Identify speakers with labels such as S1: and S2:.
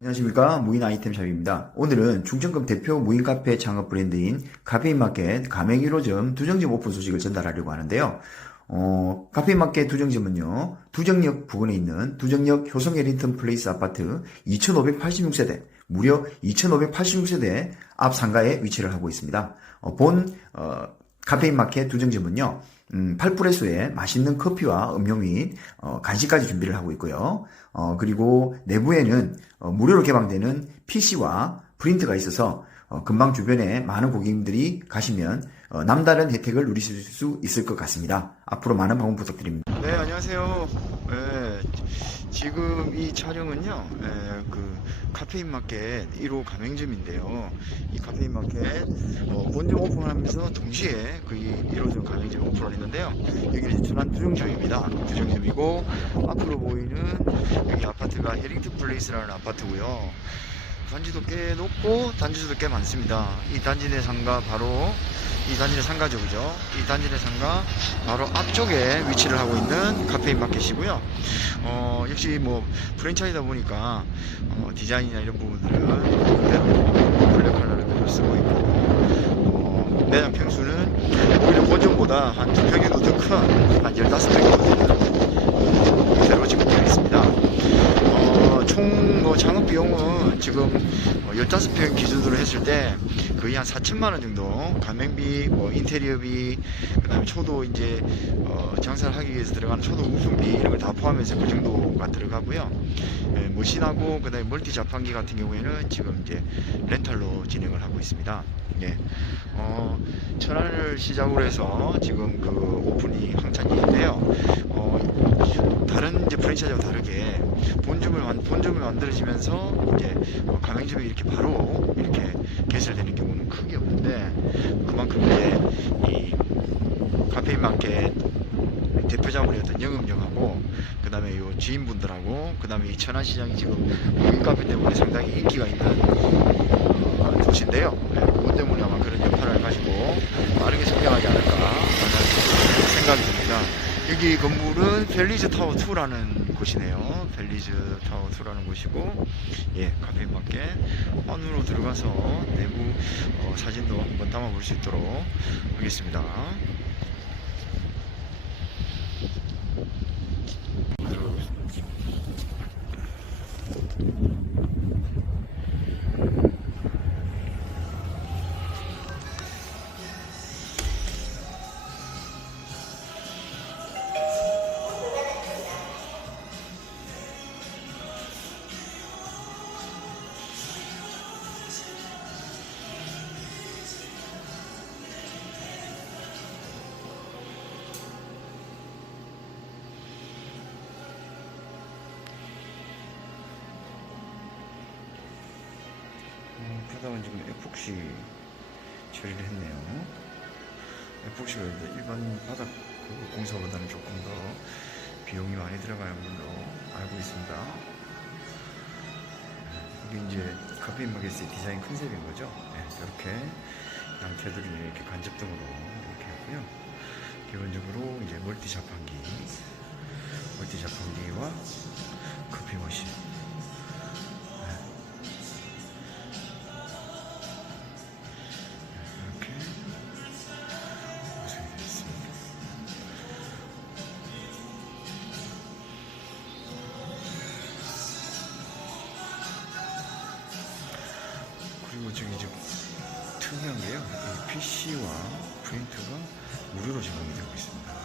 S1: 안녕하십니까 무인 아이템샵입니다. 오늘은 중천금 대표 무인 카페 창업 브랜드인 카페인마켓 가맹 1호점 두정점 오픈 소식을 전달하려고 하는데요. 어, 카페인마켓 두정점은요 두정역 부근에 있는 두정역 효성 에린턴 플레이스 아파트 2586세대 무려 2586세대 앞 상가에 위치를 하고 있습니다. 어, 본 어, 카페인 마켓 두정점은요 음, 8프레소에 맛있는 커피와 음료 및 어, 간식까지 준비를 하고 있고요. 어, 그리고 내부에는 어, 무료로 개방되는 PC와 프린트가 있어서 어, 금방 주변에 많은 고객님들이 가시면 어, 남다른 혜택을 누리실 수 있을 것 같습니다. 앞으로 많은 방문 부탁드립니다. 네, 안녕하세요. 네, 지금 이 촬영은요, 네, 그 카페인 마켓 1호 가맹점인데요. 이 카페인 마켓 어, 본점 오픈하면서 동시에 그 1호점 가맹점 오픈을 했는데요. 여기는 천안 두정점입니다. 두정점이고 앞으로 보이는 여기 아파트가 헤링턴 플레이스라는 아파트고요. 단지도 꽤 높고 단지수도 꽤 많습니다. 이 단지 내 상가 바로 이 단지 내 상가죠, 그죠? 이 단지 내 상가 바로 앞쪽에 위치를 하고 있는 카페인 마켓이고요. 어, 역시 뭐 프랜차이다 보니까 어, 디자인이나 이런 부분들은 그대로 블랙 컬러를 그대로 쓰고 있고 어, 매장 평수는 오히려 본점보다 한 두평 정도 더큰한 15평 정도 되는 그대로 지금 되어 있습니다. 어, 총뭐 창업 비용은 지금 어, 15평 기준으로 했을 때 거의 한 4천만 원 정도 가맹비, 뭐 인테리어비, 그 다음에 초도 이제 어, 장사를 하기 위해서 들어가는 초도 우편비 이런 걸 다 포함해서 그 정도가 들어가고요. 예, 머신하고 그 다음에 멀티 자판기 같은 경우에는 지금 이제 렌탈로 진행을 하고 있습니다. 예. 어, 천안을 시작으로 해서 지금 그 오픈이 한창 중인데요. 어, 다른 이제 프랜차이즈와 다르게 본점을 만, 본점을 만들어지면서 이제 어, 가맹점이 이렇게 바로 이렇게 개설되는 경우는 크게 없는데 그만큼 이제 이 카페인 마켓 대표자분의 어떤 영업력하고 그 다음에 요 지인분들하고 그 다음에 이 천안시장이 지금 무인 카페 때문에 상당히 인기가 있는 어, 도시인데요. 네, 그것 때문에 아마 그런 역할을 가지고 빠르게 성장하지 않을까 하는 생각이 듭니다. 여기 건물은 벨리즈 타워 2라는 곳이네요. 벨리즈 타워 2라는 곳이고, 예, 카페인 마켓 안으로 들어가서 내부 어, 사진도 한번 담아볼 수 있도록 하겠습니다. 어, 바닥은 지금 에폭시 처리를 했네요. 에폭시가 일반 바닥 그 공사보다는 조금 더 비용이 많이 들어가는 걸로 알고 있습니다. 이게 이제 카페인 마켓의 디자인 컨셉인 거죠. 네, 이렇게 양태들이 이렇게 간접 등으로 이렇게 했고요. 기본적으로 이제 멀티 자판기, 멀티 자판기와 커피 머신. 지금 특이한 게요. 이 PC와 프린터가 무료로 제공이 되고 있습니다.